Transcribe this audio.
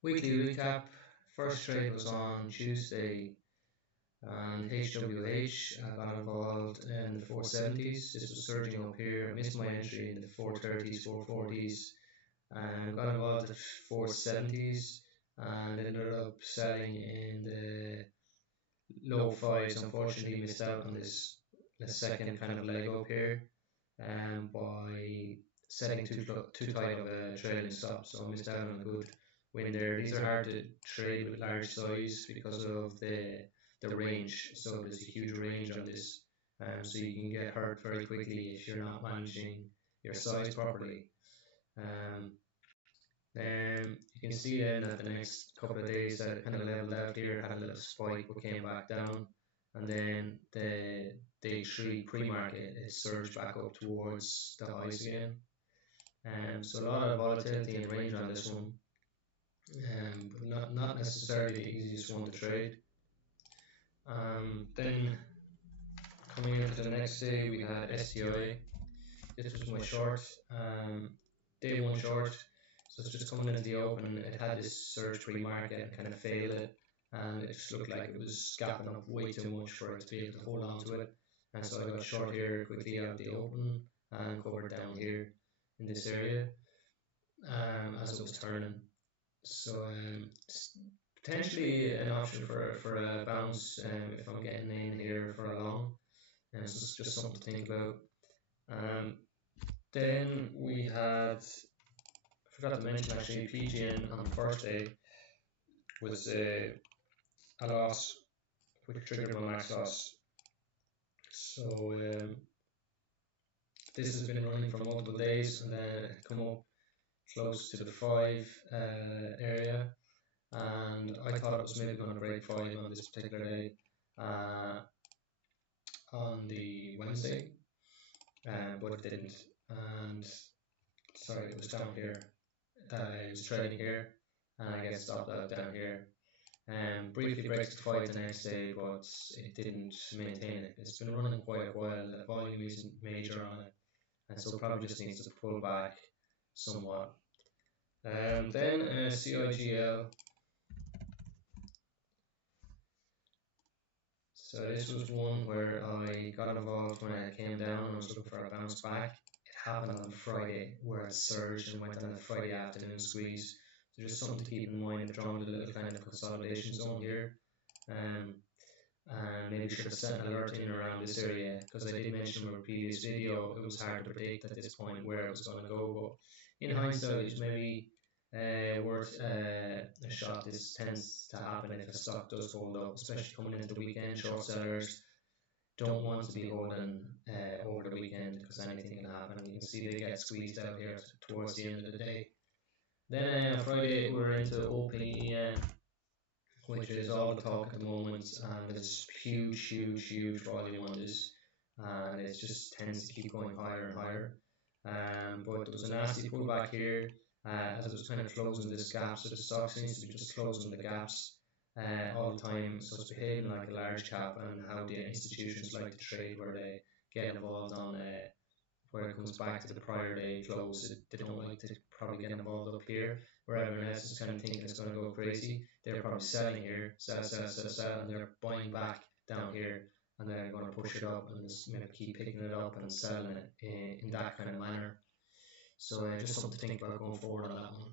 Weekly recap. First trade was on Tuesday, and HWH got involved in the 470s. This was surging up here. I missed my entry in the 430s, 440s, and got involved at 470s, and ended up selling in the low fives. Unfortunately, missed out on this the second kind of leg up here, by setting too tight of a trailing stop. So I missed out on a good win there. These are hard to trade with large size because of the range. So there's a huge range on this, so you can get hurt very quickly if you're not managing your size properly. Um, then you can see then that the next couple of days that it kind of leveled out here, had a little spike, but came back down, and then the day three pre-market it surged back up towards the highs again. So a lot of volatility and range on this one, but not necessarily the easiest one to trade. Then coming into the next day, we had STI. This was my short, day one short. So it's just coming into the open. It had this surge pre-market and kind of failed it, and it just looked like it was gapping up way too much for it to be able to hold on to it. And so I got short here quickly out of the open and covered down here in this area, as it was turning. So potentially an option for a bounce, if I'm getting in here for a long. And so it's just something to think about. Um, then we had, I forgot to mention actually, PGN on the first day was a loss, which triggered my max loss. So this has been running for multiple days, and then it come up close to the 5 area, and I thought it was maybe going to break 5 on this particular day, on the Wednesday, but it didn't. And sorry, it was down here. I was trading here, and I get stopped out down here. Briefly breaks to 5 the next day, but it didn't maintain it. It's been running quite a while. The volume isn't major on it, and so probably just needs to pull back somewhat. Then CIGL. So this was one where I got involved when I came down and I was looking for a bounce back. It happened on Friday where it surged and went on the Friday afternoon squeeze. So just something to keep in mind. I've drawn a little kind of consolidation zone here. And maybe should have set an alert in around this area, because I did mention in my previous video it was hard to predict at this point where it was going to go, but in hindsight it's maybe worth a shot. This tends to happen if a stock does hold up, especially coming into the weekend. Short sellers don't want to be holding over the weekend because anything can happen. You can see they get squeezed out here towards the end of the day. Then Friday we're into OPEN, which is all the talk at the moment, and there's huge volume on this, and it just tends to keep going higher and higher. But there was a nasty pullback here, as it was kind of closing this gap. So the stock seems to be just closing the gaps all the time. So it's behaving like a large cap, and how the institutions like to trade, where they get involved on where it comes back to the prior day close. They don't like to probably get involved up here, where everyone else is kind of thinking it's going to go crazy. They're probably selling here, sell, and they're buying back down here, and they're going to push it up and just keep picking it up and selling it in that kind of manner. So just something to think about going forward on that one.